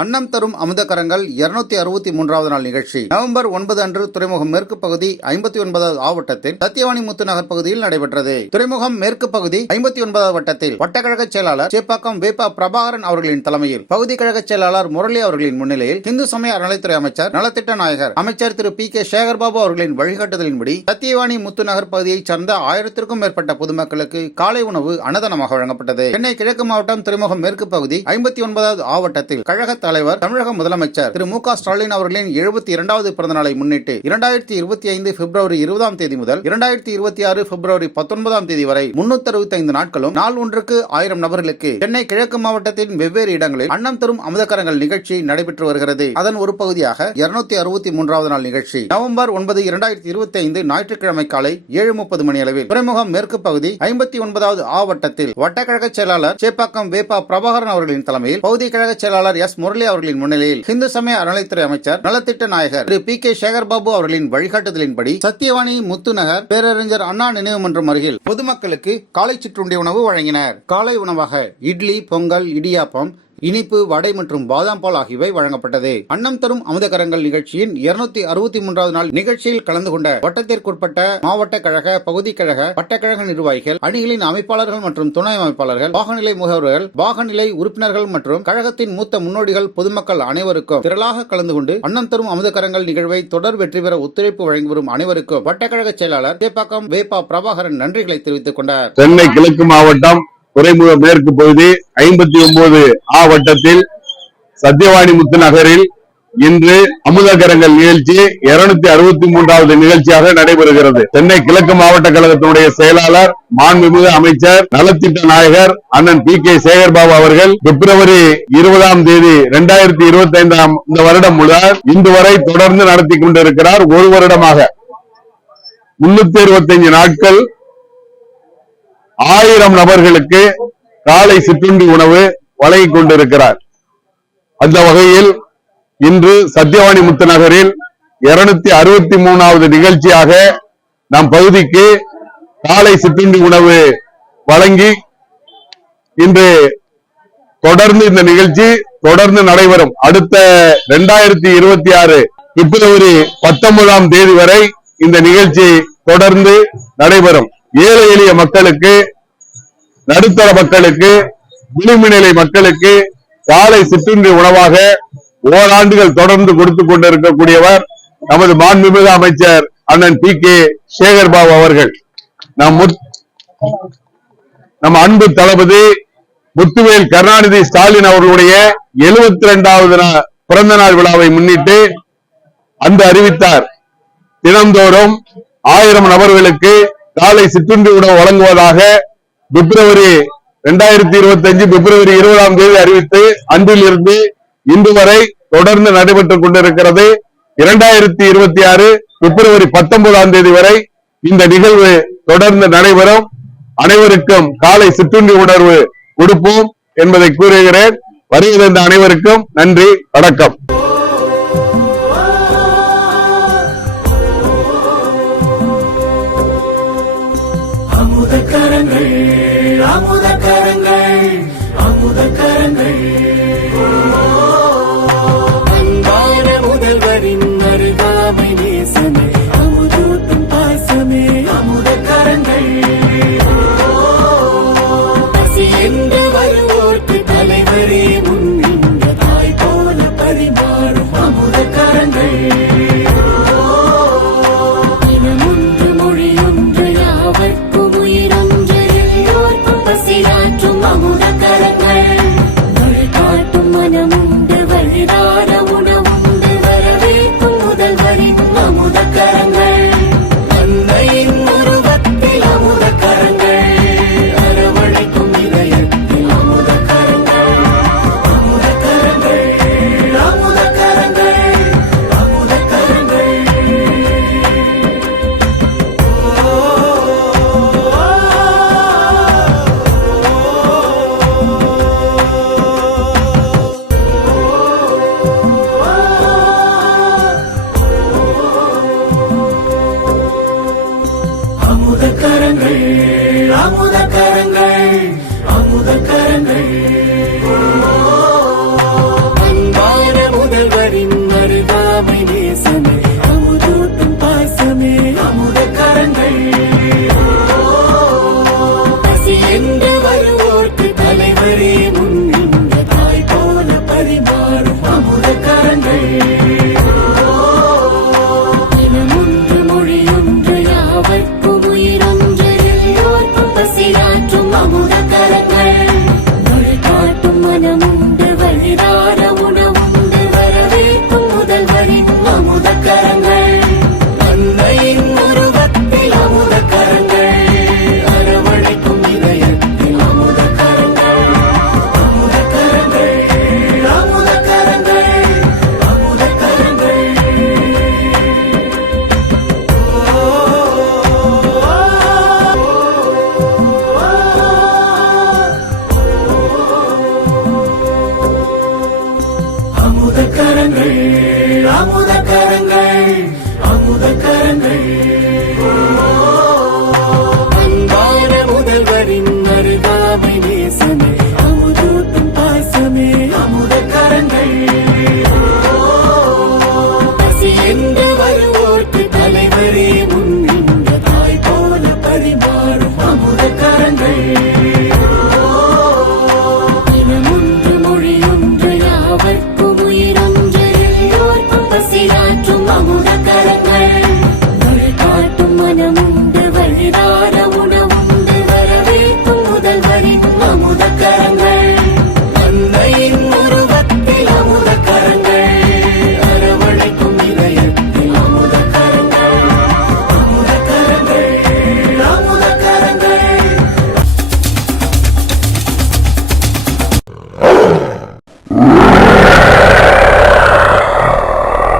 அன்னம் தரும் அமுதக்கரங்கள் இருநூத்தி அறுபத்தி மூன்றாவது நாள் நிகழ்ச்சி. நவம்பர் ஒன்பது அன்று துறைமுகம் மேற்கு பகுதி ஐம்பத்தி ஒன்பதாவது ஆவட்டத்தில் சத்தியவாணி முத்துநகர் பகுதியில் நடைபெற்றது. துறைமுகம் மேற்கு பகுதி ஐம்பத்தி ஒன்பதாவது வட்டத்தில் வட்டக்கழக செயலாளர் சேப்பாக்கம் வேப்பா பிரபாகரன் அவர்களின் தலைமையில் பகுதி கழக செயலாளர் முரளி அவர்களின் முன்னிலையில் இந்து சமய அறநிலைத்துறை அமைச்சர் நலத்திட்ட நாயகர் அமைச்சர் திரு பி கே சேகர்பாபு அவர்களின் வழிகாட்டுதலின்படி சத்தியவாணி முத்துநகர் பகுதியைச் சார்ந்த ஆயிரத்திற்கும் மேற்பட்ட பொதுமக்களுக்கு காலை உணவு அன்னதானமாக வழங்கப்பட்டது. சென்னை கிழக்கு மாவட்டம் துறைமுகம் மேற்கு பகுதி ஐம்பத்தி ஒன்பதாவது ஆவட்டத்தில் கழக தலைவர் தமிழக முதலமைச்சர் திரு மு க ஸ்டாலின் அவர்களின் எழுபத்தி இரண்டாவது பிறந்த நாளை முன்னிட்டு இரண்டாயிரத்தி இருபத்தி ஐந்து பிப்ரவரி இருபதாம் தேதி முதல் இரண்டாயிரத்தி இருபத்தி ஆறு பிப்ரவரி பத்தொன்பதாம் தேதி வரை முன்னூத்தி அறுபத்தி ஐந்து நாட்களும் நாள் ஒன்றுக்கு ஆயிரம் நபர்களுக்கு சென்னை கிழக்கு மாவட்டத்தின் வெவ்வேறு இடங்களில் அன்னம் தரும் அமுதக்கரங்கள் நிகழ்ச்சி நடைபெற்று வருகிறது. அதன் ஒரு பகுதியாக இருநூத்தி அறுபத்தி மூன்றாவது நாள் நிகழ்ச்சி. நவம்பர் ஒன்பது இரண்டாயிரத்தி இருபத்தி ஐந்து ஞாயிற்றுக்கிழமை காலை ஏழு முப்பது மணி அளவில் துறைமுகம் மேற்கு பகுதி ஐம்பத்தி ஒன்பதாவது ஆவட்டத்தில் வட்டக்கழக செயலாளர் சேப்பாக்கம் வேப்பா பிரபாகரன் அவர்களின் தலைமையில் பகுதி கழக செயலாளர் எஸ் முரளி அவர்களின் முன்னிலையில் இந்து சமய அறநிலைத்துறை அமைச்சர் நலத்திட்ட நாயகர் திரு பி கே சேகர்பாபு அவர்களின் வழிகாட்டுதலின்படி சத்தியவாணி முத்துநகர் பேரறிஞர் அண்ணா நினைவு மன்றம் அருகில் பொதுமக்களுக்கு காலை சிற்றுண்டி உணவு வழங்கினர். காலை உணவாக இட்லி பொங்கல் இடியாப்பம் இனிப்பு வடை மற்றும் பாதாம் பால் ஆகியவை வழங்கப்பட்டது. அன்னம் தரும் அமுதகரங்கள் நிகழ்ச்சியின் இருநூத்தி அறுபத்தி மூன்றாவது நாள் நிகழ்ச்சியில் கலந்து கொண்ட வட்டத்திற்குட்பட்ட மாவட்ட கழக பகுதி கழக வட்டக்கழக நிர்வாகிகள் அணிகளின் அமைப்பாளர்கள் மற்றும் துணை அமைப்பாளர்கள் பாகநிலை முகவர்கள் பாகநிலை உறுப்பினர்கள் மற்றும் கழகத்தின் மூத்த முன்னோடிகள் பொதுமக்கள் அனைவருக்கும் திரளாக கலந்து கொண்டு அன்னம் தரும் அமுதகரங்கள் நிகழ்வை தொடர் வெற்றி பெற ஒத்துழைப்பு வழங்கி வரும் அனைவருக்கும் வட்டக்கழக செயலாளர் சேப்பாக்கம் வேப்பா பிரபாகரன் நன்றிகளை தெரிவித்துக் கொண்டார். சென்னை கிழக்கு மாவட்டம் துறைமுக மேற்கு பகுதி ஐம்பத்தி ஒன்பது ஆ வட்டத்தில் சத்தியவாணி முத்து நகரில் இன்று அமுதகரங்கள் நிகழ்ச்சி இருநூத்தி அறுபத்தி மூன்றாவது நிகழ்ச்சியாக நடைபெறுகிறது. சென்னை கிழக்கு மாவட்ட கழகத்தினுடைய செயலாளர் மாண்புமிகு அமைச்சர் நலத்திட்ட நாயகர் அண்ணன் பி கே சேகர்பாபு அவர்கள் பிப்ரவரி இருபதாம் தேதி இரண்டாயிரத்தி இருபத்தி ஐந்தாம் இந்த வருடம் முதல் இன்று வரை தொடர்ந்து நடத்தி கொண்டிருக்கிறார் ஒரு வருடமாக. முன்னூத்தி இருபத்தி நாட்கள் ஆயிரம் நபர்களுக்கு காலை சிற்றுண்டி உணவு வழங்கிக் கொண்டிருக்கிறார். அந்த வகையில் இன்று சத்தியவாணி முத்து நகரில் இருநூத்தி அறுபத்தி மூணாவது நிகழ்ச்சியாக நம் பகுதிக்கு காலை சிற்றுண்டி உணவு வழங்கி இன்று தொடர்ந்து இந்த நிகழ்ச்சி தொடர்ந்து நடைபெறும். அடுத்த இரண்டாயிரத்தி இருபத்தி ஆறு பிப்ரவரி பத்தொன்பதாம் தேதி வரை இந்த நிகழ்ச்சி தொடர்ந்து நடைபெறும். ஏழை எளிய மக்களுக்கு நடுத்தர மக்களுக்கு விளிம்புநிலை மக்களுக்கு காலை சிற்றுண்டி உணவாக ஓராண்டுகள் தொடர்ந்து கொடுத்து கொண்டிருக்கக்கூடியவர் நமது மாண்புமிகு அமைச்சர் அண்ணன் பி கே சேகர்பாபு அவர்கள். நம் நம் அன்பு தளபதி முத்துவேல் கருணாநிதி ஸ்டாலின் அவர்களுடைய எழுபத்தி இரண்டாவது பிறந்த நாள் விழாவை முன்னிட்டு அன்று அறிவித்தார். தினந்தோறும் ஆயிரம் நபர்களுக்கு காலை சிற்றுண்டி உணவு வழங்குவதாக பிப்ரவரி இரண்டாயிரத்தி இருபத்தி அஞ்சு பிப்ரவரி இருபதாம் தேதி அறிவித்து அன்றில் இருந்து இன்று வரை தொடர்ந்து நடைபெற்றுக் கொண்டிருக்கிறது. இரண்டாயிரத்தி இருபத்தி ஆறு பிப்ரவரி பத்தொன்பதாம் தேதி வரை இந்த நிகழ்வு தொடர்ந்து நடைபெறும். அனைவருக்கும் காலை சிற்றுண்டி உணர்வு கொடுப்போம் என்பதை கூறுகிறேன். வருகிற அனைவருக்கும் நன்றி வணக்கம். அமுதக்கரங்கள்